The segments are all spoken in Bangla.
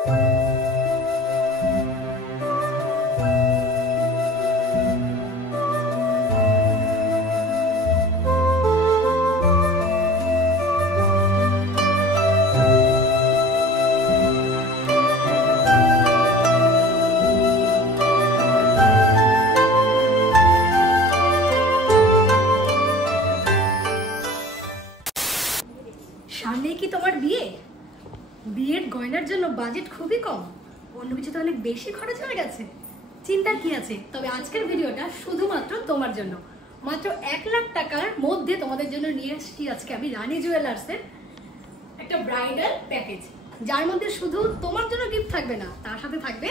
সামনে কি তোমার বিয়ে? বিয়ের গয়নার জন্য বাজেট খুবই কম, অন্য কিছুতে অনেক বেশি খরচ হয়ে গেছে। চিন্তার কি আছে? তবে আজকের ভিডিওটা শুধুমাত্র তোমার জন্য। মাত্র 1 লাখ টাকার মধ্যে তোমাদের জন্য নিয়ে এসেছি আজকে আমি রানী জুয়েলার্সের একটা ব্রাইডাল প্যাকেজ, যার মধ্যে শুধু তোমার জন্য গিফট থাকবে না, তার সাথে থাকবে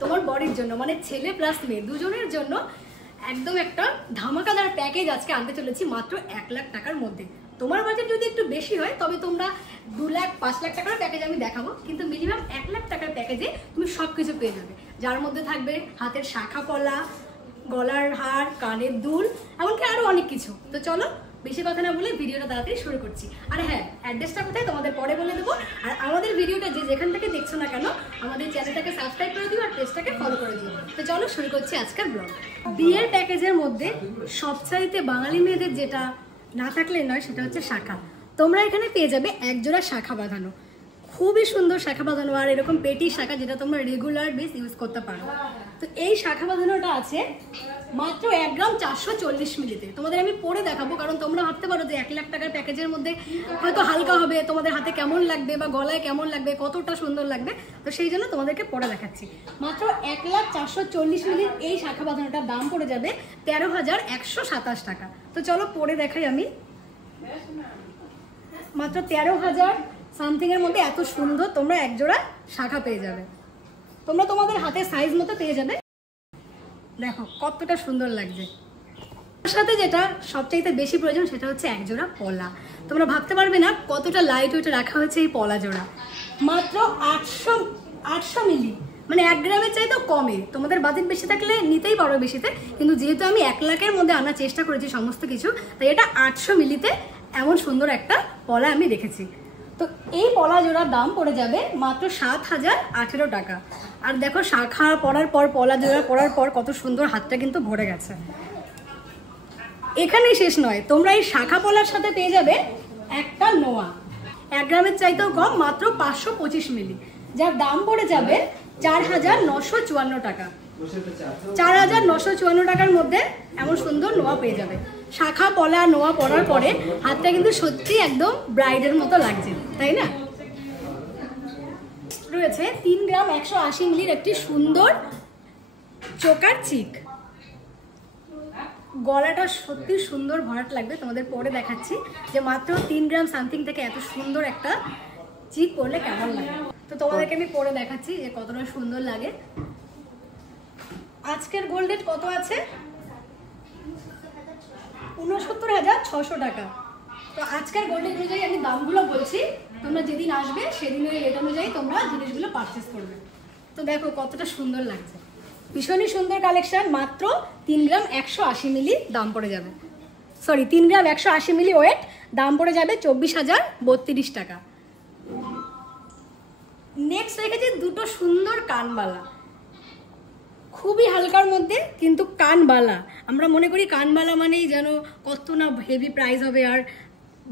তোমার বডির জন্য, মানে ছেলে প্লাস মেয়ে দুজনের জন্য একদম একটা ধামাকাদার প্যাকেজ আজকে আনতে চলেছি মাত্র 1 লাখ টাকার মধ্যে। তোমার বাজেট যদি একটু বেশি হয় তবে তোমরা 2 লাখ 5 লাখ টাকার প্যাকেজ আমি দেখাবো, কিন্তু মিনিমাম 1 লাখ টাকার প্যাকেজে তুমি সবকিছু পেয়ে যাবে, যার মধ্যে থাকবে হাতের শাখা পলা, গলার হার, কানের দুল, এমনকি আরো অনেক কিছু। তো চলো বেশি কথা না বলে ভিডিওটা তাড়াতাড়ি শুরু করছি। আর হ্যাঁ, অ্যাড্রেসটা কোথায় তোমাদের পরে বলে দেবো। আর আমাদের ভিডিওটা যে যেখান থেকে দেখছো না কেন, আমাদের চ্যানেলটাকে সাবস্ক্রাইব করে দিও আর পেজটাকে ফলো করে দিও। তো চলো শুরু করছি আজকের ব্লগ। বিয়ের প্যাকেজের মধ্যে সবচাইতে বাঙালি মেয়েদের যেটা না থাকলে নয় সেটা হচ্ছে শাখা। তোমরা এখানে পেয়ে যাবে একজোড়া শাখা বাঁধানো, খুবই সুন্দর শাখা বাঁধানো, আর এরকম পেটি শাখা যেটা তোমরা রেগুলার বেস ইউজ করতে পারো। তো এই শাখা বাঁধানোটা আছে মাত্র 1 গ্রাম 440 মিলিতে। তোমাদের আমি পরে দেখাবো, কারণ তোমরা ভাবতে পারো যে 1 লাখ টাকার প্যাকেজের মধ্যে হয়তো হালকা হবে, তোমাদের হাতে কেমন লাগবে বা গলায় কেমন লাগবে, কতটা সুন্দর লাগবে, তো সেই জন্য তোমাদেরকে পরে দেখাচ্ছি। মাত্র 1 লাখ 440 মিলির এই শাখা বাঁধানোটার দাম পড়ে যাবে 13,127 টাকা। তো চলো পরে দেখাই আমি। মাত্র 13,000 সামথিং এর মধ্যে এত সুন্দর তোমরা একজোড়া শাখা পেয়ে যাবে। তোমরা তোমাদের হাতে সাইজ মতো পেয়ে যাবে। দেখো কতটা সুন্দর লাগছে। তার সাথে যেটা সবচাইতে বেশি প্রয়োজন সেটা হচ্ছে একজোড়া পলা। তোমরা ভাবতে পারবে না কতটা লাইট ওয়েটে রাখা হয়েছে এই পলা জোড়া। মাত্র 800 মিলি, মানে 1 গ্রামের চাইতেও কমে। তোমাদের বাজেট বেশি থাকলে নিতেই পারো বেশিতে, কিন্তু যেহেতু আমি 1 লাখের মধ্যে আনার চেষ্টা করেছি সমস্ত কিছু, তাই এটা 800 মিলিতে এমন সুন্দর একটা পলা আমি রেখেছি। তো এই পলা জোড়ার দাম পড়ে যাবে মাত্র 7,018 টাকা। আর দেখো শাখা পরার পর, পলা জোড়া পরার পর কত সুন্দর হাতটা কিন্তু ভরে গেছে। এখানেই শেষ নয়, তোমরা এই শাখা পলার সাথে পেয়ে যাবে একটা নোয়া, 1 গ্রামের চাইতেও কম, মাত্র 525 মিলি, যার দাম পড়ে যাবে 4,954 টাকা। 4,954 টাকার মধ্যে এমন সুন্দর নোয়া পেয়ে যাবে। শাখা পলা নোয়া পরার পরে হাতটা কিন্তু সত্যি একদম ব্রাইডের মতো লাগছে, তাই না? রয়েছে 3 গ্রাম 180 মিলির একটি সুন্দর চোকার চিক। গলাটা সত্যি সুন্দর ভরাট লাগবে, তোমাদের পরে দেখাচ্ছি যে মাত্র 3 গ্রাম সামথিং থেকে এত সুন্দর একটা চিক পরলে কেমন লাগে। তো তোমাদেরকে আমি পরে দেখাচ্ছি যে কতটা সুন্দর লাগে। আজকের গোল্ড রেট কত আছে? 69,600 টাকা। তো আজকের গোল্ড রেট অনুযায়ী আমি দামগুলো বলছি, তোমরা যেদিন আসবে সেদিনের রেট অনুযায়ী তোমরা জিনিসগুলো পারচেস করবে। তো দেখো কতটা সুন্দর লাগছে, ভীষণই সুন্দর কালেকশন। মাত্র 3 গ্রাম 180 মিলি দাম পড়ে যাবে, 3 গ্রাম 180 মিলি ওয়েট, দাম পড়ে যাবে 24,032 টাকা। নেক্সট রেখেছি দুটো সুন্দর কানবালা, খুবই হালকার মধ্যে কিন্তু কানবালা। আমরা মনে করি কানবালা মানেই যেন কত না হেভি প্রাইস হবে আর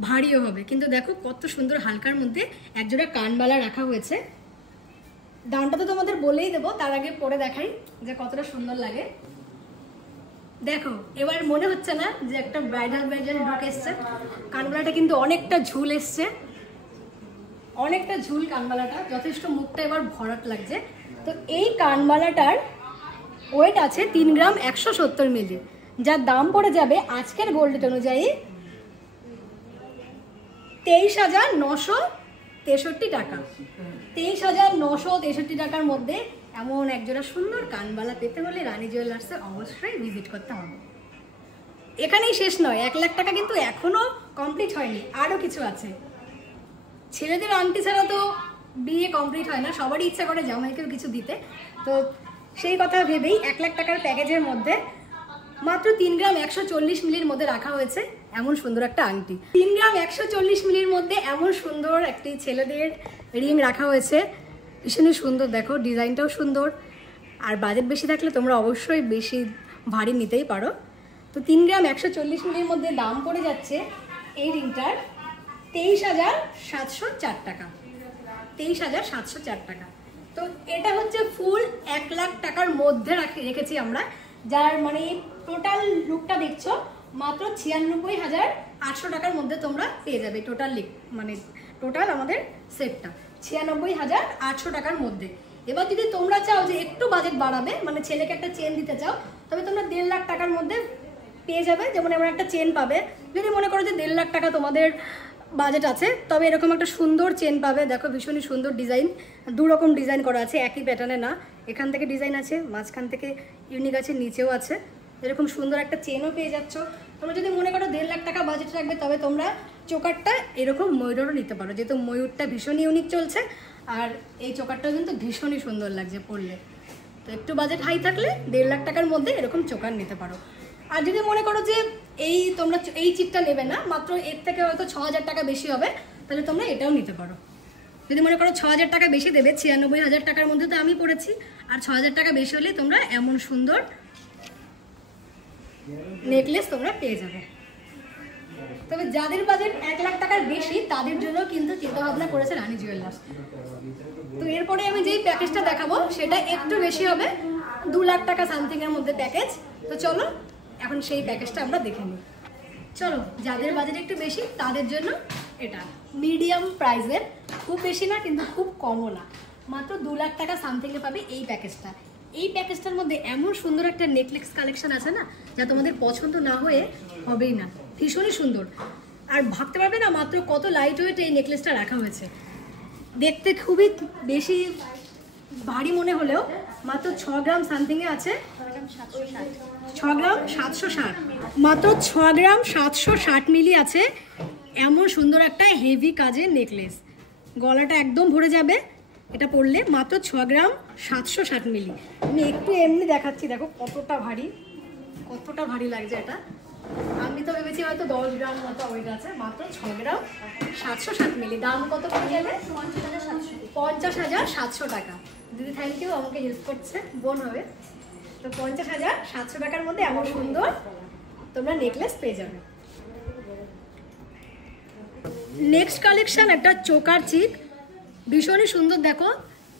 ভারীও হবে, কিন্তু দেখো কত সুন্দর হালকার মধ্যে একজোড়া কানবালা রাখা হয়েছে। দামটা তো তোমাদের বলেই দেবো, তার আগে পরে দেখাই যে কতটা সুন্দর লাগে। দেখো এবার মনে হচ্ছে না যে একটা ব্রাইডাল লুক এসছে। কানবালাটা কিন্তু অনেকটা ঝুল এসছে, অনেকটা ঝুল কানবালাটা, যথেষ্ট মুখটা এবার ভরাট লাগছে। তো এই কানবালাটার ওয়েট আছে 3 গ্রাম 170 মিলি, যার দাম পড়ে যাবে আজকের গোল্ড রেট অনুযায়ী 23,963 টাকা। 23,963 টাকার মধ্যে এমন একজোড়া সুন্দর কানবালা পেতে হলে রানী জুয়েলার্সে অবশ্যই ভিজিট করতে হবে। এখানেই শেষ নয়, 1 লাখ টাকা কিন্তু এখনো কমপ্লিট হয়নি, আরো কিছু আছে। ছেলেদের আংটি ছাড়া তো বিয়ে কমপ্লিট হয় না, সবারই ইচ্ছা করে জামাইকেও কিছু দিতে। তো সেই কথা ভেবেই 1 লাখ টাকার প্যাকেজের মধ্যে মাত্র 3 গ্রাম 140 মিলির মধ্যে রাখা হয়েছে এমন সুন্দর একটা আংটি। 3 গ্রাম 140 মিলির মধ্যে এমন সুন্দর একটি ছেলেদের রিং রাখা হয়েছে, ভীষণই সুন্দর, দেখো ডিজাইনটাও সুন্দর। আর বাজেট বেশি থাকলে তোমরা অবশ্যই বেশি ভারী নিতেই পারো। তো 3 গ্রাম 140 মিলির মধ্যে দাম পড়ে যাচ্ছে এই রিংটার 23,704 টাকা। 23,704 টাকা। তো এটা হচ্ছে ফুল 1 লাখ টাকার মধ্যে রেখেছি আমরা, যার মানে টোটাল লুকটা দেখছো মাত্র 96,800 টাকার মধ্যে তোমরা পেয়ে যাবে। টোটাল আমাদের সেটটা 96,800 টাকার মধ্যে। এবার যদি তোমরা চাও যে একটু বাজেট বাড়াবে, মানে ছেলেকে একটা চেন দিতে চাও, তবে তোমরা 1.5 লাখ টাকার মধ্যে পেয়ে যাবে। যেমন এমন একটা চেন পাবে, যদি মনে করো যে 1.5 লাখ টাকা তোমাদের বাজেট আছে, তবে এরকম একটা সুন্দর চেন পাবে। দেখো ভীষণই সুন্দর ডিজাইন, 2 রকম ডিজাইন করা আছে, একই প্যাটার্নে না। এখান থেকে ডিজাইন আছে, মাঝখান থেকে ইউনিক আছে, নিচেও আছে। এরকম সুন্দর একটা চেনও পেয়ে যাচ্ছ। তোমরা যদি মনে করো 1.5 লাখ টাকা বাজেট রাখবে, তবে তোমরা চোকারটা এরকম ময়ূরেরও নিতে পারো, যেহেতু ময়ূরটা ভীষণই ইউনিক চলছে। আর এই চোকারটাও কিন্তু ভীষণই সুন্দর লাগছে পরলে। তো একটু বাজেট হাই থাকলে 1.5 লাখ টাকার মধ্যে এরকম চোকার নিতে পারো। আর যদি মনে করো যে তোমরা এই চিপটা নেবে না, মাত্র এর থেকে হয়তো 6,000 টাকা বেশি হবে, তাহলে তোমরা এটাও নিতে পারো। যদি মনে করো 6,000 টাকা বেশি দেবে, 96,000 টাকার মধ্যে তো আমি পড়েছি, আর 6,000 টাকা বেশি হলে তোমরা এমন সুন্দর নেকলেস তোমরা পেয়ে যাবে। তবে যাদের বাজেট 1 লাখ টাকার বেশি, তাদের জন্য কিন্তু চিন্তা ভাবনা করেছে রানী জুয়েলার্স। তো এরপরে আমি যেই প্যাকেজটা দেখাবো সেটা একটু বেশি হবে, 2 লাখ টাকা সামথিং এর মধ্যে প্যাকেজ। তো চলো এখন সেই প্যাকেজটা আমরা দেখে নিই। চলো, যাদের বাজেট একটু বেশি তাদের জন্য এটা মিডিয়াম প্রাইসের, খুব বেশি না কিন্তু খুব কমও না, মাত্র 2 লাখ টাকা সামথিংয়ে পাবে এই প্যাকেজটা। এই প্যাকেজটার মধ্যে এমন সুন্দর একটা নেকলেস কালেকশন আছে না, যা তোমাদের পছন্দ না হয়ে হবেই না। ভীষণই সুন্দর। আর ভাবতে পারবে না মাত্র কত লাইট ওয়েট এই নেকলেসটা রাখা হয়েছে। দেখতে খুবই বেশি ভারী মনে হলেও মাত্র 6 গ্রাম সামথিংয়ে আছে, 6 গ্রাম 760, মাত্র 6 গ্রাম 760 মিলি আছে। এমন সুন্দর একটা হেভি কাজের নেকলেস, গলাটা একদম ভরে যাবে এটা পরলে। মাত্র 6 গ্রাম 760 মিলি। আমি একটু এমনি দেখাচ্ছি, দেখো কতটা ভারী লাগছে এটা। আমি তো ভেবেছি হয়তো 10 গ্রাম মতো ওয়েট আছে, মাত্র 6 গ্রাম 760 মিলি। দাম কত পড়ে যাবে? 50,700 টাকা। দিদি থ্যাংক ইউ, আমাকে হেল্প করছে, বোন হবে। তো 50,700 টাকার মধ্যে এমন সুন্দর তোমরা নেকলেস পেয়ে যাবে। নেক্সট কালেকশন একটা চোকার চিক, ভীষণই সুন্দর। দেখো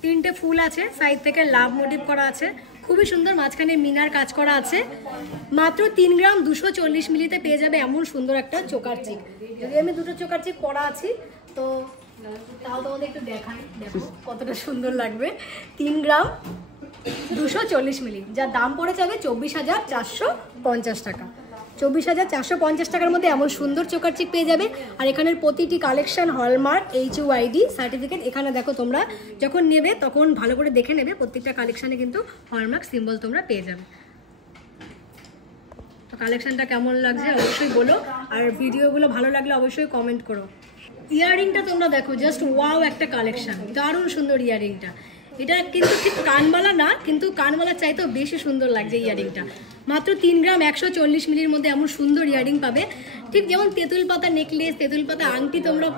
3টে ফুল আছে, সাইড থেকে লাভ মোটিভ করা আছে, খুবই সুন্দর। মাঝখানে মিনার কাজ করা আছে। মাত্র 3 গ্রাম 240 মিলিতে পেয়ে যাবে এমন সুন্দর একটা চোকার চিক। যদি আমি 2টো চোকার চিক পরা আছি, তো তাও তোমাদের একটু দেখাই, দেখো কতটা সুন্দর লাগবে। 3 গ্রাম 240 মিলি, যার দাম পড়ে যাবে 24,450 টাকা। 24,450 টাকার মধ্যে এমন সুন্দর চোকার চিক পেয়ে যাবে। আর এখানের প্রতিটি কালেকশন হলমার্ক HUID সার্টিফিকেট। এখানে দেখো তোমরা যখন নেবে তখন ভালো করে দেখে নেবে, প্রত্যেকটা কালেকশানে কিন্তু হলমার্ক সিম্বল তোমরা পেয়ে যাবে। তো কালেকশনটা কেমন লাগছে অবশ্যই বলো, আর ভিডিওগুলো ভালো লাগলে অবশ্যই কমেন্ট করো। ইয়াররিংটা তোমরা দেখো, জাস্ট ওয়াও একটা কালেকশন, দারুণ সুন্দর ইয়াররিংটা। এটা কিন্তু ঠিক কানবালা না, কিন্তু কানবালার চাইতেও বেশি সুন্দর লাগছে ইয়াররিংটা। মাত্র 3 গ্রাম 140 মিলির মধ্যে এমন সুন্দর ইয়াররিং পাবে। ঠিক যেমন তেঁতুল পাতা নেকলেস, তেঁতুল পাতা আংটি তোমরা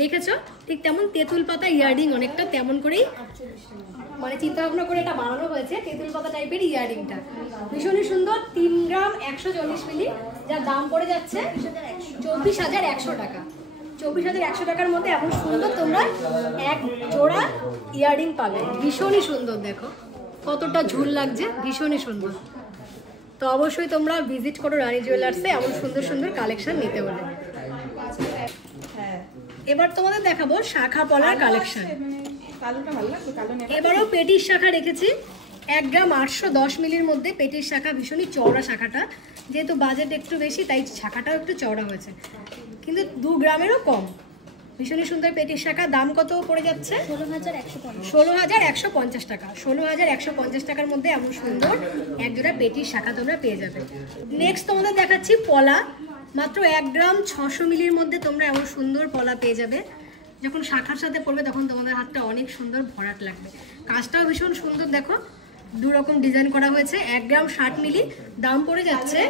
দেখেছো, ঠিক তেমন তেঁতুল পাতা ইয়াররিং অনেকটা তেমন করেই মানে চিন্তা ভাবনা করে এটা বানানো হয়েছে, তেঁতুল পাতা টাইপের ইয়াররিংটা। ভীষণই সুন্দর। 3 গ্রাম 140 মিলি, যার দাম পড়ে যাচ্ছে 24,100 টাকা। 24,100 টাকার মধ্যে এমন সুন্দর তোমরা এক জোড়া ইয়াররিং পাবে। ভীষণই সুন্দর, দেখো কতটা ঝুল লাগছে, ভীষণই সুন্দর। তো অবশ্যই তোমরা ভিজিট করো রানী জুয়েলার্সে এমন সুন্দর সুন্দর কালেকশন নিতে হলে। এবার তোমাদের দেখাবো শাখা পলার কালেকশন। এবারও পেটির শাখা রেখেছি, 1 গ্রাম 810 মিলির মধ্যে পেটির শাখা। ভীষণই চওড়া শাখাটা, যেহেতু বাজেট একটু বেশি তাই শাখাটাও একটু চওড়া হয়েছে, কিন্তু 2 গ্রামেরও কম। ভীষণই সুন্দর পেটির শাখা। দাম কত পড়ে যাচ্ছে? 16,150 টাকা। 16,150 টাকার মধ্যে এমন সুন্দর একজোড়া পেটির শাখা তোমরা পেয়ে যাবে। নেক্সট তোমাদের দেখাচ্ছি পলা। মাত্র 1 গ্রাম 600 মিলির মধ্যে তোমরা এমন সুন্দর পলা পেয়ে যাবে। যখন শাখার সাথে পড়বে তখন তোমাদের হাতটা অনেক সুন্দর ভরাট লাগবে। কাজটাও ভীষণ সুন্দর, দেখো 2 রকম ডিজাইন করা হয়েছে। 1 গ্রাম 60 মিলি, দাম পড়ে যাচ্ছে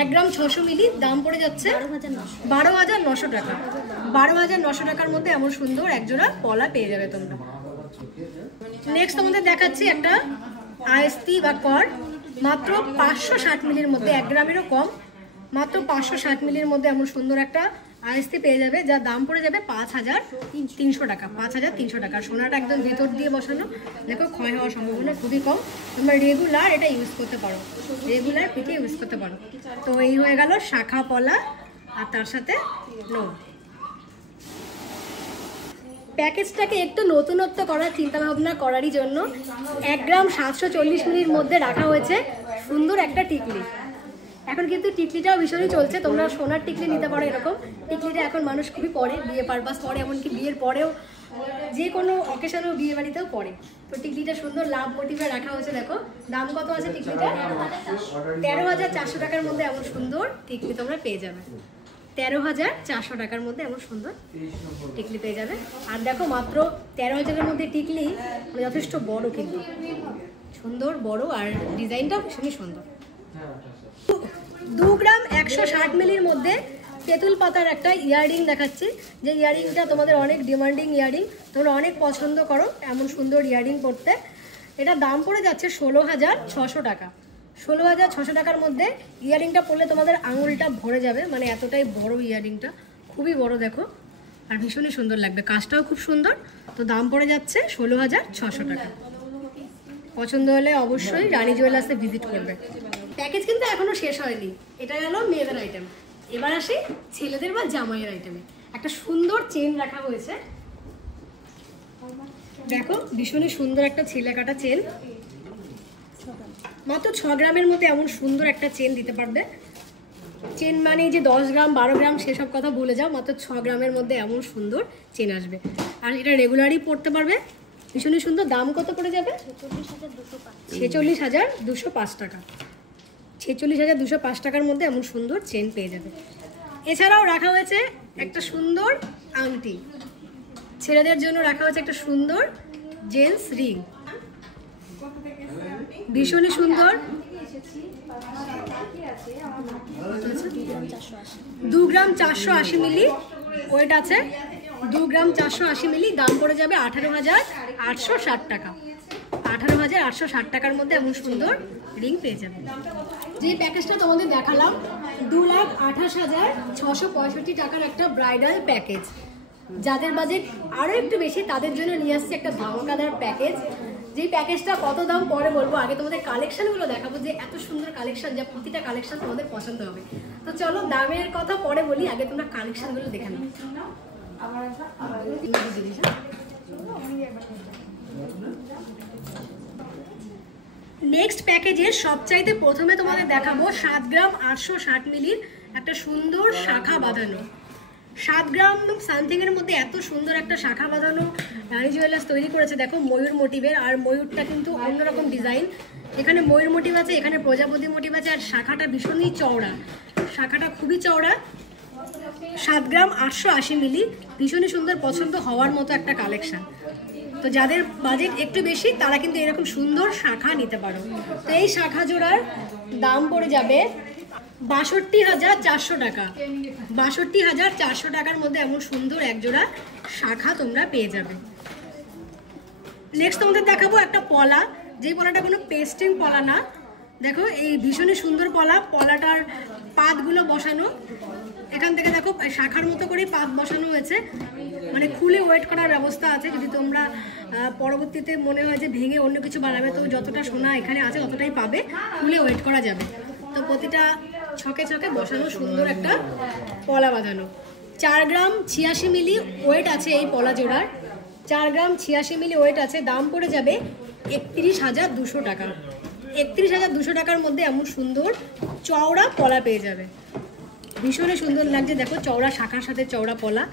1 গ্রাম 600 মিলি, দাম পড়ে যাচ্ছে 12,900 টাকা। 12,900 টাকার মধ্যে এমন সুন্দর একজোড়া পলা পেয়ে যাবে তোমরা। নেক্সট তোমাদের দেখাচ্ছি একটা আইএসটি বা কর, মাত্র 560 মিলির মধ্যে, 1 গ্রামেরও কম, মাত্র 560 মিলির মধ্যে এমন সুন্দর একটা আইএসটি পেয়ে যাবে, যার দাম পড়ে যাবে 5300 টাকা। 5300 টাকা। সোনাটা একদম ভেতর দিয়ে বসানো, দেখো ক্ষয় হওয়ার সম্ভাবনা খুবই কম। তোমরা রেগুলার এটা ইউজ করতে পারো, রেগুলার পিঠে ইউজ করতে পারো। তো এই হয়ে গেল শাখা পলা আর তার সাথে নৌ। প্যাকেজটাকে একটু নতুনত্ব করার চিন্তাভাবনা করারই জন্য 1 গ্রাম 740 মিলির মধ্যে রাখা হয়েছে সুন্দর একটা টিকলি। এখন কিন্তু টিকলিটাও ভীষণই চলছে, তোমরা সোনার টিকলি নিতে পারো। এরকম টিকলিটা এখন মানুষ খুবই পরে, বিয়ে পারপাস পরে, এমনকি বিয়ের পরেও যে কোনো অকেশনেও বিয়ে বাড়িতেও পরে। তো টিকলিটা সুন্দর লাভ মোটিভে রাখা হয়েছে। দেখো দাম কত আছে টিকলিটা, 13,400 টাকার মধ্যে এমন সুন্দর টিকলি তোমরা পেয়ে যাবে। 13,400 টাকার মধ্যে এমন সুন্দর টিকলি পেয়ে যাবে। আর দেখো মাত্র 13,000-এর মধ্যে টিকলি যথেষ্ট বড়, কিন্তু সুন্দর বড়, আর ডিজাইনটাও ভীষণই সুন্দর। 2 গ্রাম 160 মিলির মধ্যে তেঁতুল পাতার একটা ইয়াররিং দেখাচ্ছি, যে ইয়াররিংটা তোমাদের অনেক ডিমান্ডিং ইয়াররিং, তোমরা অনেক পছন্দ করো এমন সুন্দর ইয়াররিং পরতে। এটা দাম পড়ে যাচ্ছে 16,600 টাকা। 16,600 টাকার মধ্যে ইয়াররিংটা পরলে তোমাদের আঙুলটা ভরে যাবে, মানে এতটাই বড় ইয়াররিংটা, খুবই বড় দেখো, আর ভীষণই সুন্দর লাগবে, কাজটাও খুব সুন্দর। তো দাম পড়ে যাচ্ছে 16,600 টাকা। পছন্দ হলে অবশ্যই রানী জুয়েলার্সে ভিজিট করবে। প্যাকেজ কিন্তু এখনো শেষ হয়নি, এটা গেল মেয়েদের আইটেম। এবার আসি ছেলেদের বা জামাইয়ের আইটেমে। একটা সুন্দর চেন রাখা হয়েছে, দেখো ভীষণই সুন্দর একটা ছেলে কাটা চেন, মাত্র 6 গ্রামের মধ্যে এমন সুন্দর একটা চেন দিতে পারবে। চেন মানে যে 10 গ্রাম 12 গ্রাম সেসব কথা ভুলে যাও, মাত্র 6 গ্রামের মধ্যে এমন সুন্দর চেন আসবে। আর এটা রেগুলারই পড়তে পারবে, ভীষণই সুন্দর। দাম কত পড়ে যাবে, 46,205 টাকা। 46,205 টাকার মধ্যে এমন সুন্দর চেন পেয়ে যাবে। এছাড়াও রাখা হয়েছে একটা সুন্দর আংটি, ছেলেদের জন্য রাখা হয়েছে একটা সুন্দর জেন্টস রিং, ভীষণই সুন্দর। 2 গ্রাম 480 মিলি ওয়েট আছে, 2 গ্রাম 480 মিলি। দাম পড়ে যাবে 18,860 টাকা। 18,860 টাকার মধ্যে এমন সুন্দর রিং পেয়ে যাবে। যে প্যাকেজটা তোমাদের দেখালাম 2,28,665 টাকার একটা ব্রাইডাল প্যাকেজ। যাদের বাজেট আরও একটু বেশি তাদের জন্য নিয়ে আসছে একটা ধামাকাদার প্যাকেজ। যেই প্যাকেজটা কত দাম পরে বলবো, আগে তোমাদের কালেকশনগুলো দেখাবো, যে এত সুন্দর কালেকশন, যা প্রতিটা কালেকশন তোমাদের পছন্দ হবে। তো চলো দামের কথা পরে বলি, আগে তোমরা কালেকশনগুলো দেখে নাও। নেক্সট প্যাকেজের সবচাইতে প্রথমে তোমাদের দেখাবো 7 গ্রাম 860 মিলির একটা সুন্দর শাখা বাঁধানো। 7 গ্রাম সামথিংয়ের মধ্যে এত সুন্দর একটা শাখা বাঁধানো রানী জুয়েলার্স তৈরি করেছে। দেখো ময়ূর মোটিভের, আর ময়ূরটা কিন্তু অন্যরকম ডিজাইন। এখানে ময়ূর মোটিভ আছে, এখানে প্রজাপতি মোটিভ আছে, আর শাখাটা ভীষণই চওড়া, শাখাটা খুবই চওড়া। 7 গ্রাম 880 মিলি, ভীষণই সুন্দর, পছন্দ হওয়ার মতো একটা কালেকশন। তো যাদের বাজেট একটু বেশি তারা কিন্তু এরকম সুন্দর শাখা নিতে পারো। তো এই শাখা জোড়ার দাম পড়ে যাবে 62,400 টাকা। 62,400 টাকার মধ্যে এমন সুন্দর এক জোড়া শাখা তোমরা পেয়ে যাবে। নেক্সট তোমাদের দেখাবো একটা পলা, যে পলাটা কোনো পেস্টিং পলা না। দেখো এই ভীষণই সুন্দর পলা, পলাটার পাতগুলো বসানো, এখান থেকে দেখো শাখার মতো করেই পাত বসানো হয়েছে, মানে খুলে ওয়েট করার ব্যবস্থা আছে। যদি তোমরা পরবর্তীতে মনে হয় যে ভেঙে অন্য কিছু বানাবে, তো যতটা সোনা এখানে আছে ততটাই পাবে, খুলে ওয়েট করা যাবে। তো প্রতিটা ছকে ছকে বসানো সুন্দর একটা পলা বাঁধানো। 4 গ্রাম 86 মিলি ওয়েট আছে এই পলা জোড়ার, 4 গ্রাম 86 মিলি ওয়েট আছে। দাম পড়ে যাবে 31,200 টাকা। 31,200 টাকার মধ্যে এমন সুন্দর চওড়া পলা পেয়ে যাবে, ভীষণই সুন্দর লাগছে। দেখো চওড়া শাখার সাথে চওড়া পলা।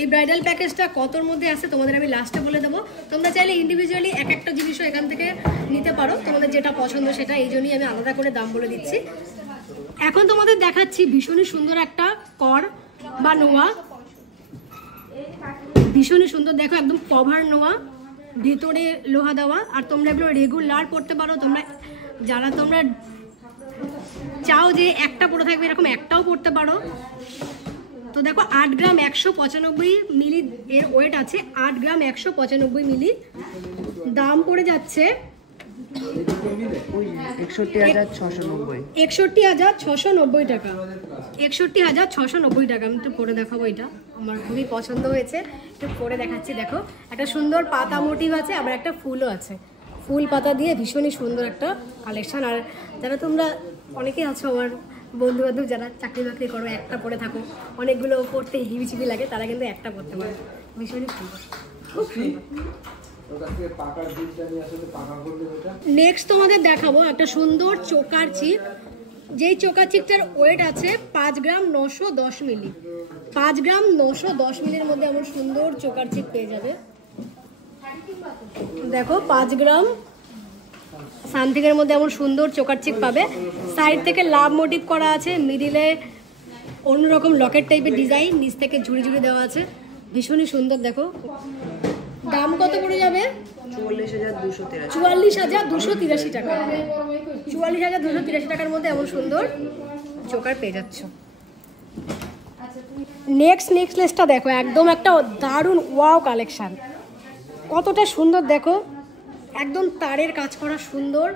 এই ব্রাইডাল প্যাকেজটা কতর মধ্যে আছে তোমাদের আমি লাস্টে বলে দেবো। তোমরা চাইলে ইন্ডিভিজুয়ালি এক একটা জিনিসও এখান থেকে নিতে পারো, তোমাদের যেটা পছন্দ সেটা, এই জন্যই আমি আলাদা করে দাম বলে দিচ্ছি। এখন তোমাদের দেখাচ্ছি ভীষণই সুন্দর একটা কর বা নোয়া, ভীষণই সুন্দর। দেখো একদম কভার নোয়া, ভেতরে লোহা দেওয়া, আর তোমরা এগুলো রেগুলার পড়তে পারো। তোমরা যারা তোমরা চাও যে একটা পরে থাকবে এরকম একটাও পড়তে পারো। তো দেখো 8 গ্রাম 195 মিলি এর ওয়েট আছে, 8 গ্রাম 195 মিলি। দাম পড়ে যাচ্ছে 61,690 টাকা। 61,690 টাকা। আমি একটু পরে দেখাবো, এটা আমার খুবই পছন্দ হয়েছে, একটু পরে দেখাচ্ছি। দেখো একটা সুন্দর পাতা মোটিভ আছে, আবার একটা ফুলও আছে, ফুল পাতা দিয়ে ভীষণই সুন্দর একটা কালেকশন। আর যারা তোমরা অনেকেই আছো আমার বন্ধু বান্ধব যারা চাকরি বাকরি করো, একটা পরে থাকো, অনেকগুলো পড়তে হিবিচিবি লাগে, তারা কিন্তু একটা পড়তে পারে, ভীষণই সুন্দর, খুব সুন্দর। নেক্সট তোমাদের দেখাবো একটা সুন্দর চোকার চিক, যেই চোকার চিকটার ওয়েট আছে 5 গ্রাম 910 মিলি। 5 গ্রাম 910 মিলির মধ্যে এমন সুন্দর চোকার চিক পেয়ে যাবে। দেখো 5 গ্রাম সামথিং এর মধ্যে এমন সুন্দর চোকার চিক পাবে। সাইড থেকে লাভ মোটিভ করা আছে, মিডিলে অন্যরকম লকেট টাইপের ডিজাইন, নিচ থেকে ঝুড়ি ঝুড়ি দেওয়া আছে, ভীষণই সুন্দর। দেখো দাম কত পড়ে যাবে? 44,283 টাকা। 44,283 টাকার মধ্যে এমন সুন্দর চোকার পেয়ে যাচ্ছ। নেক্সট নেকলেসটা দেখো, একদম একটা দারুণ ওয়াও কালেকশন, কতটা সুন্দর দেখো, একদম তারের কাজ করা সুন্দর,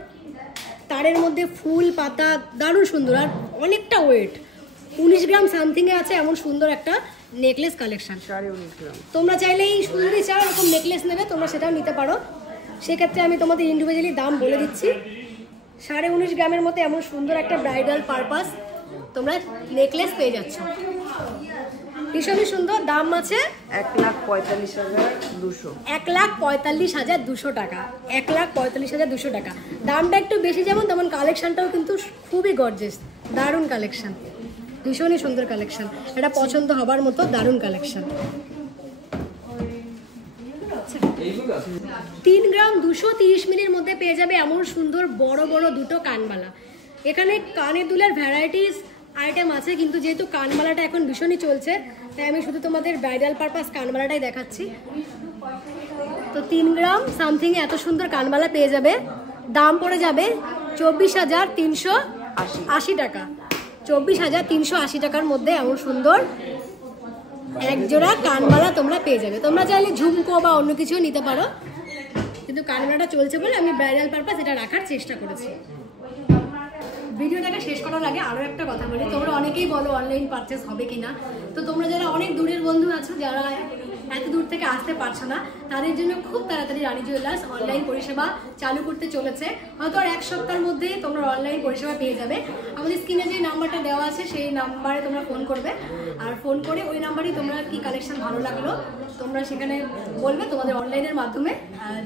তারের মধ্যে ফুল পাতা, দারুণ সুন্দর, আর অনেকটা ওয়েট 19 গ্রাম সামথিংয়ে আছে এমন সুন্দর একটা নেকলেস কালেকশন। তোমরা চাইলে এই সুন্দরী চাও এরকম নেকলেস নেবে, তোমরা সেটাও নিতে পারো। সেক্ষেত্রে আমি তোমাদের ইন্ডিভিজুয়ালি দাম বলে দিচ্ছি। 19.5 গ্রামের মতো এমন সুন্দর একটা ব্রাইডাল পারপাস তোমরা নেকলেস পেয়ে যাচ্ছ, ভীষণই সুন্দর। দাম আছে 1,45,200। 1,45,200 টাকা। 1,45,200 টাকা। দামটা একটু বেশি যেমন, তেমন কালেকশনটাও কিন্তু খুবই গর্জিয়াস, দারুণ কালেকশন, ভীষণই সুন্দর কালেকশন, এটা পছন্দ হবার মতো দারুণ কালেকশন। 3 গ্রাম 230 মিলির মধ্যে পেয়ে যাবে এমন সুন্দর বড় বড় দুটো কানবালা। এখানে কানের দুলের ভ্যারাইটিস আইটেম আছে, কিন্তু যেহেতু কানবালাটা এখন ভীষণই চলছে, তাই আমি শুধু তোমাদের ব্রাইডাল পারপাস কানবালাটাই দেখাচ্ছি। তো 3 গ্রাম সামথিং এত সুন্দর কানবালা পেয়ে যাবে। দাম পড়ে যাবে 24,380 টাকা। 24,380 টাকার মধ্যে এমন সুন্দর একজোড়া কানবালা তোমরা পেয়ে যাবে। তোমরা চাইলে ঝুমকো বা অন্য কিছুও নিতে পারো, কিন্তু কানবালাটা চলছে বলে আমি ব্রাইডাল পারপাস এটা রাখার চেষ্টা করেছি। ভিডিওটাকে শেষ করার আগে আরও একটা কথা বলি, তোমরা অনেকেই বলো অনলাইন পারচেস হবে কিনা। তো তোমরা যারা অনেক দূরের বন্ধু আছো, যারা এত দূর থেকে আসতে পারছো না, তাদের জন্য খুব তাড়াতাড়ি রানী জুয়েলার্স অনলাইন পরিষেবা চালু করতে চলেছে। হয়তো আর 1 সপ্তাহের মধ্যেই তোমরা অনলাইন পরিষেবা পেয়ে যাবে। আমাদের স্ক্রিনে যে নাম্বারটা দেওয়া আছে সেই নাম্বারে তোমরা ফোন করবে, আর ফোন করে ওই নাম্বারেই তোমরা কি কালেকশন ভালো লাগলো তোমরা সেখানে বলবে, তোমাদের অনলাইনের মাধ্যমে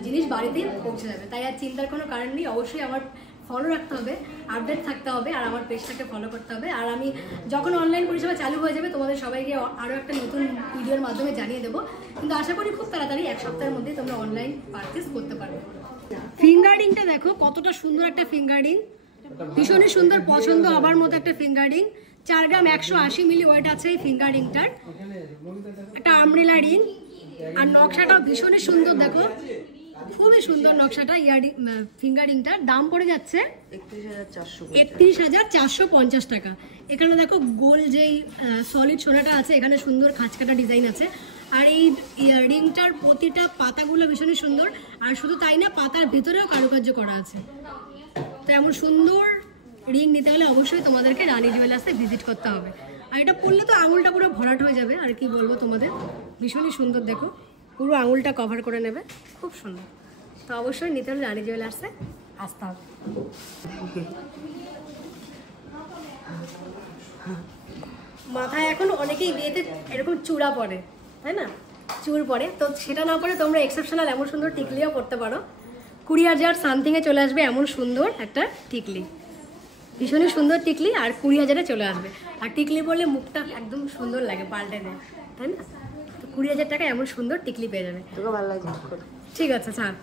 জিনিস বাড়িতেই পৌঁছে যাবে। তাই আর চিন্তার কোনো কারণ নেই। অবশ্যই আমার ফলো রাখতে হবে, আপডেট থাকতে হবে, আর আমার পেজটাকে ফলো করতে হবে। আর আমি যখন অনলাইন পরিষেবা চালু হয়ে যাবে তোমাদের সবাইকে আরও একটা নতুন ভিডিওর মাধ্যমে জানিয়ে দেবো। কিন্তু আশা করি খুব তাড়াতাড়ি 1 সপ্তাহের মধ্যে তোমরা অনলাইন পারচেস করতে পারবে। ফিঙ্গারিংটা দেখো কতটা সুন্দর একটা ফিঙ্গারিং, ভীষণই সুন্দর, পছন্দ হবার মতো একটা ফিঙ্গারিং। 4 গ্রাম 180 মিলি ওয়েট আছে এই ফিঙ্গারিংটার। একটা আমব্রেলা রিং, আর নকশাটাও ভীষণই সুন্দর, দেখো খুবই সুন্দর নকশাটা। ইয়ারিং ফিঙ্গারিংটার দাম পড়ে যাচ্ছে 31,450 টাকা। এখানে দেখো গোল যেই সলিড সোনাটা আছে, এখানে সুন্দর খাঁচকাটা ডিজাইন আছে, আর এই ইয়াররিংটার প্রতিটা পাতাগুলো ভীষণই সুন্দর। আর শুধু তাই না, পাতার ভেতরেও কারুকার্য করা আছে। তো এমন সুন্দর রিং নিতে হলে অবশ্যই তোমাদেরকে রানী জুয়েলার্সে ভিজিট করতে হবে। আর এটা পরলে তো আঙুলটা পুরো ভরাট হয়ে যাবে, আর কি বলবো তোমাদের, ভীষণই সুন্দর। দেখো পুরো আঙুলটা কভার করে নেবে, খুব সুন্দর। তো অবশ্যই নিতে হলে রানী জুয়েলার্সে আসতে হবে। মাথায় এখন অনেকেই বিয়েতে এরকম চূড়া পরে, তাই না, চূড় পরে, তো সেটা না পরে তোমরা এক্সেপশনাল এমন সুন্দর টিকলিও পরতে পারো। 20,000 সামথিংয়ে চলে আসবে এমন সুন্দর একটা টিকলি, ভীষণই সুন্দর টিকলি, আর 20,000-এ চলে আসবে। আর টিকলি পরলে মুখটা একদম সুন্দর লাগে, পাল্টে দেয়, তাই না। তো 20,000 টাকা এমন সুন্দর টিকলি পেয়ে যাবে। তোকে ভালো লাগে? ঠিক আছে, ছাড়।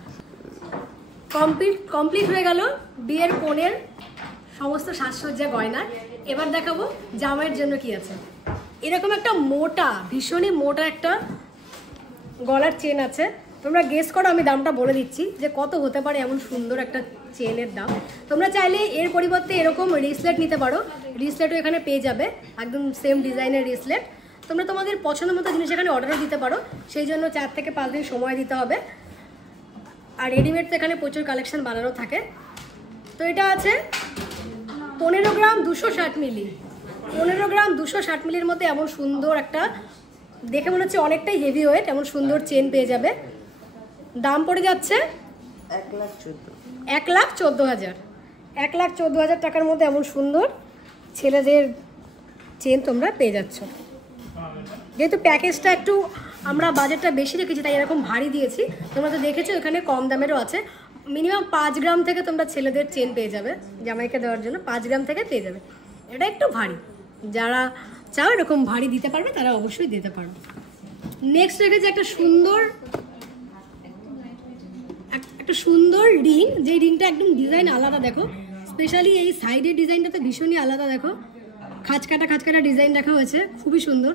কমপ্লিট হয়ে গেল বিয়ের কনের সমস্ত সাজসজ্জা গয়না। এবার দেখাবো জামাইয়ের জন্য কি আছে। এরকম একটা মোটা, ভীষণই মোটা একটা গলার চেন আছে। তোমরা গেস করো, আমি দামটা বলে দিচ্ছি যে কত হতে পারে এমন সুন্দর একটা চেনের দাম। তোমরা চাইলে এর পরিবর্তে এরকম রিসলেট নিতে পারো, রিসলেটও এখানে পেয়ে যাবে, একদম সেম ডিজাইনের রিসলেট। তোমরা তোমাদের পছন্দ মতো জিনিস এখানে অর্ডারও দিতে পারো, সেই জন্য 4 থেকে 5 দিন সময় দিতে হবে। আর রেডিমেড তো এখানে প্রচুর কালেকশন বানানো থাকে। তো এটা আছে 15 গ্রাম 260 মিলি, 15 গ্রাম 260 মিলির মধ্যে এমন সুন্দর একটা, দেখে মনে হচ্ছে অনেকটাই হেভি ওয়েট, এমন সুন্দর চেন পেয়ে যাবে। দাম পড়ে যাচ্ছে 1,14,000, 1,14,000 টাকার মধ্যে এমন সুন্দর ছেলেদের চেন তোমরা পেয়ে যাচ্ছ। যেহেতু প্যাকেজটা একটু আমরা বাজেটটা বেশি রেখেছি তাই এরকম ভারী দিয়েছি। তোমরা তো দেখেছো এখানে কম দামেরও আছে। মিনিমাম 5 গ্রাম থেকে তোমরা ছেলেদের চেন পেয়ে যাবে, জামাইকে দেওয়ার জন্য 5 গ্রাম থেকে পেয়ে যাবে। এটা একটু ভারী, যারা চাও এরকম ভারী দিতে পারবে তারা অবশ্যই দিতে পারবে। নেক্সট রেখেছি একটা সুন্দর রিং, যে রিংটা একদম ডিজাইন আলাদা। দেখো স্পেশালি এই সাইডের ডিজাইনটা তো ভীষণই আলাদা। দেখো খাঁচকাটা ডিজাইন রাখা হয়েছে, খুবই সুন্দর।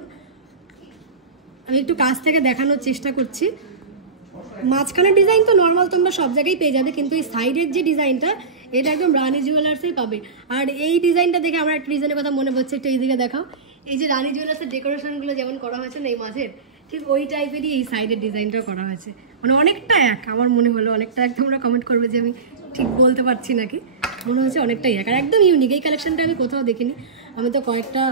আমি একটু কাছ থেকে দেখানোর চেষ্টা করছি। মাঝখানের ডিজাইন তো নর্মাল তোমরা সব জায়গায় পেয়ে যাবে, কিন্তু এই সাইডের যে ডিজাইনটা এটা একদম রানী জুয়েলার্সেই পাবে। আর এই ডিজাইনটা দেখে আমার একটা ডিজাইনের কথা মনে পড়ছে, একটু এইদিকে দেখাও। এই যে রানী জুয়েলার্সের ডেকোরেশনগুলো যেমন করা হয়েছে না এই মাঝের, ঠিক ওই টাইপেরই এই সাইডের ডিজাইনটাও করা হয়েছে। মানে অনেকটা এক, আমার মনে হলো অনেকটা এক। তোমরা কমেন্ট করবে যে আমি ঠিক বলতে পারছি নাকি, মনে হচ্ছে অনেকটাই এক। আর একদম ইউনিক, এই কালেকশনটা আমি কোথাও দেখিনি। আমি তো কয়েকটা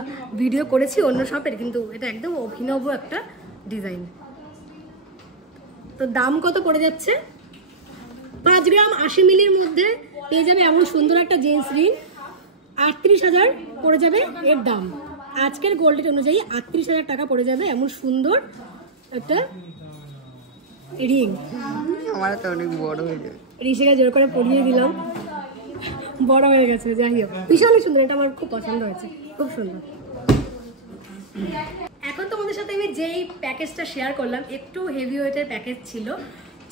ভিডিও করেছি অন্য শপের, কিন্তু এটা একদম অভিনব একটা ডিজাইন। তো দাম কত পড়ে যাচ্ছে? 5 গ্রাম 80 মিলির মধ্যে পেয়ে যাবে এমন সুন্দর একটা জেন্টস রিং। 38,000 পড়ে যাবে এর দাম। আজকের গোল্ড রেট অনুযায়ী 38,000 টাকা পড়ে যাবে এমন সুন্দর একটা রিং। আমার তো অনেক বড় হয়ে যাবে, ঋষিকা জোর করে পরিয়ে দিলাম, বড় হয়ে গেছে। যাই হোক, ভীষণই সুন্দর, এটা আমার খুব পছন্দ হয়েছে, খুব সুন্দর। এখন তোমাদের সাথে আমি যেই প্যাকেজটা শেয়ার করলাম একটু হেভি ওয়েটের প্যাকেজ ছিল।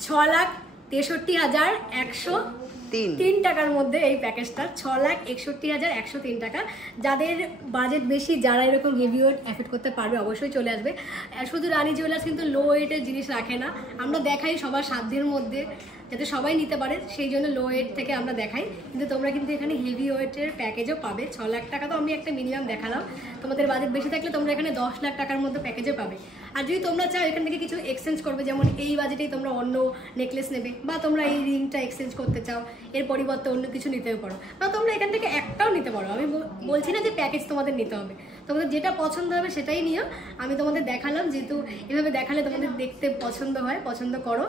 6,63,103 টাকার মধ্যে এই প্যাকেজটা, 6,61,103 টাকা। যাদের বাজেট বেশি, যারা এরকম হেভি ওয়েট অ্যাফোর্ড করতে পারবে অবশ্যই চলে আসবে। শুধু রানী জুয়েলার্স কিন্তু লো ওয়েটের জিনিস রাখে না, আমরা দেখাই সবার সাধ্যের মধ্যে যাতে সবাই নিতে পারে, সেই জন্য লো ওয়েট থেকে আমরা দেখাই। কিন্তু তোমরা কিন্তু এখানে হেভি ওয়েটের প্যাকেজও পাবে। 6 লাখ টাকা তো আমি একটা মিনিমাম দেখালাম, তোমাদের বাজেট বেশি থাকলে তোমরা এখানে 10 লাখ টাকার মধ্যে প্যাকেজও পাবে। আর যদি তোমরা চাও এখান থেকে কিছু এক্সচেঞ্জ করবে, যেমন এই বাজেটেই তোমরা অন্য নেকলেস নেবে, বা তোমরা এই রিংটা এক্সচেঞ্জ করতে চাও, এর পরিবর্তে অন্য কিছু নিতেও পারো, বা তোমরা এখান থেকে একটাও নিতে পারো। আমি বলছি না যে প্যাকেজ তোমাদের নিতে হবে, তোমাদের যেটা পছন্দ হবে সেটাই নিও। আমি তোমাদের দেখালাম, যেহেতু এভাবে দেখালে তোমাদের দেখতে পছন্দ হয়, পছন্দ করো,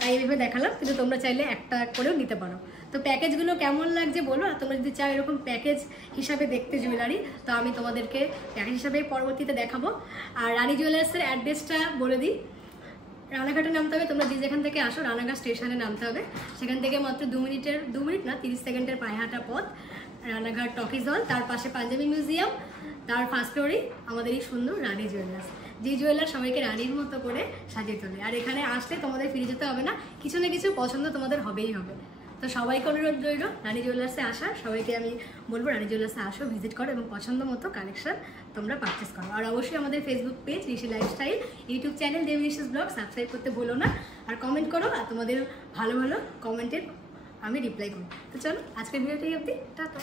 তাই এইভাবে দেখালাম। কিন্তু তোমরা চাইলে একটা করেও নিতে পারো। তো প্যাকেজগুলো কেমন লাগছে বলো। আর তোমরা যদি চাও এরকম প্যাকেজ হিসাবে দেখতে জুয়েলারি, তো আমি তোমাদেরকে প্যাকেজ হিসাবে পরবর্তীতে দেখাবো। আর রানী জুয়েলার্সের অ্যাড্রেসটা বলে দিই। রানাঘাটে নামতে হবে, তোমরা যে যেখান থেকে আসো রানাঘাট স্টেশনে নামতে হবে। সেখান থেকে মাত্র 2 মিনিট না 30 সেকেন্ডের পায়ে হাঁটা পথ। রানাঘাট টকিজ হল, তার পাশে পাঞ্জাবি মিউজিয়াম, তার ফার্স্ট ফ্লোরেই আমাদের এই সুন্দর রানী জুয়েলার্স। যে জুয়েলার সবাইকে রানীর মতো করে সাজিয়ে তোলে। আর এখানে আসলে তোমাদের ফিরে যেতে হবে না, কিছু না কিছু পছন্দ তোমাদের হবেই হবে। তো সবাইকে অনুরোধ রইল রানী জুয়েলার্সে আসার। সবাইকে আমি বলবো রানী জুয়েলার্সে আসো, ভিজিট করো এবং পছন্দ মতো কালেকশন তোমরা পারচেস করো। আর অবশ্যই আমাদের ফেসবুক পেজ ঋষি লাইফস্টাইল, ইউটিউব চ্যানেল দেব ঋষিস ব্লগ সাবস্ক্রাইব করতে ভুলো না। আর কমেন্ট করো, আর তোমাদের ভালো ভালো কমেন্টের আমি রিপ্লাই করবো। তো চলো আজকের ভিডিওটাই অবধি, টাটা।